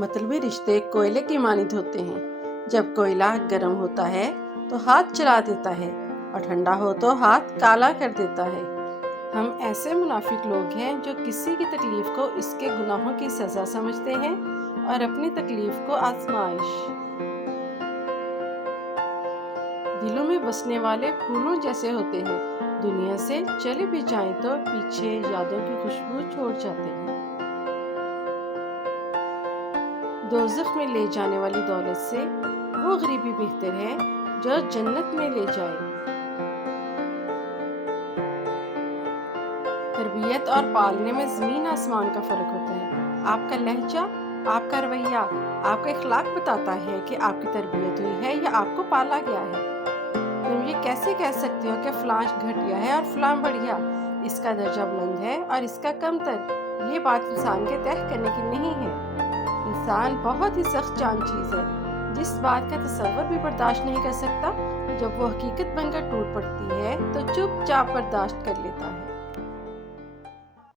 مطلبی رشتے کوئلے کی مانند ہوتے ہیں۔ جب کوئلہ گرم ہوتا ہے تو ہاتھ جلا دیتا ہے اور ٹھنڈا ہو تو ہاتھ کالا کر دیتا ہے۔ ہم ایسے منافق لوگ ہیں جو کسی کی تکلیف کو اس کے گناہوں کی سزا سمجھتے ہیں اور اپنی تکلیف کو آزمائش۔ دلوں میں بسنے والے پھولوں جیسے ہوتے ہیں، دنیا سے چلے بھی جائیں تو پیچھے یادوں کی خوشبو چھوڑ جاتے ہیں۔ دوزخ میں لے جانے والی دولت سے وہ غریبی بہتر ہے جو جنت میں لے جائے۔ تربیت اور پالنے میں زمین آسمان کا فرق ہوتا ہے۔ آپ کا لہجہ، آپ کا رویہ، آپ کا اخلاق بتاتا ہے کہ آپ کی تربیت ہوئی ہے یا آپ کو پالا گیا ہے۔ تم یہ کیسے کہہ سکتے ہو کہ فلاں گھٹیا ہے اور فلاں بڑھیا، اس کا درجہ بلند ہے اور اس کا کمتر؟ یہ بات انسان کے طے کرنے کی نہیں ہے۔ انسان بہت ہی سخت جان چیز ہے، جس بات کا تصور بھی برداشت نہیں کر سکتا، جب وہ حقیقت بن کر ٹوٹ پڑتی ہے تو چپ چاپ برداشت کر لیتا ہے۔